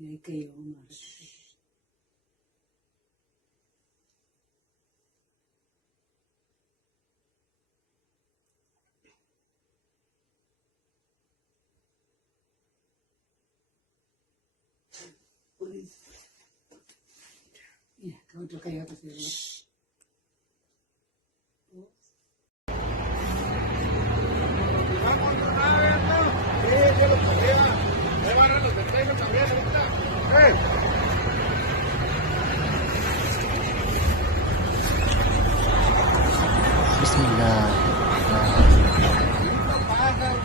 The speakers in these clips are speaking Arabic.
يوم ya, kau tu kayak apa sih? بسم الله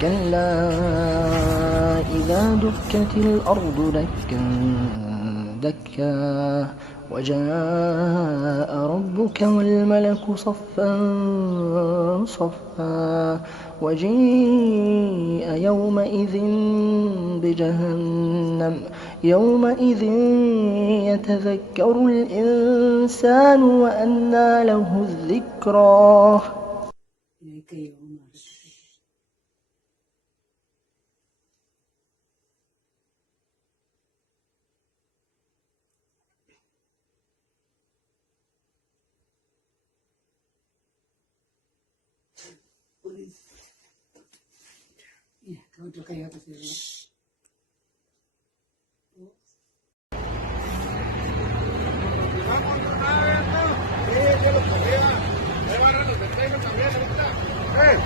كلا إذا دكت الأرض دكا دكا وجاء ربك والملك صفا صفا وجيء يومئذ بجهنم يومئذ يتذكر الإنسان وأنى له الذكرى يوم ya, kau tu kayak apa sih? Hey!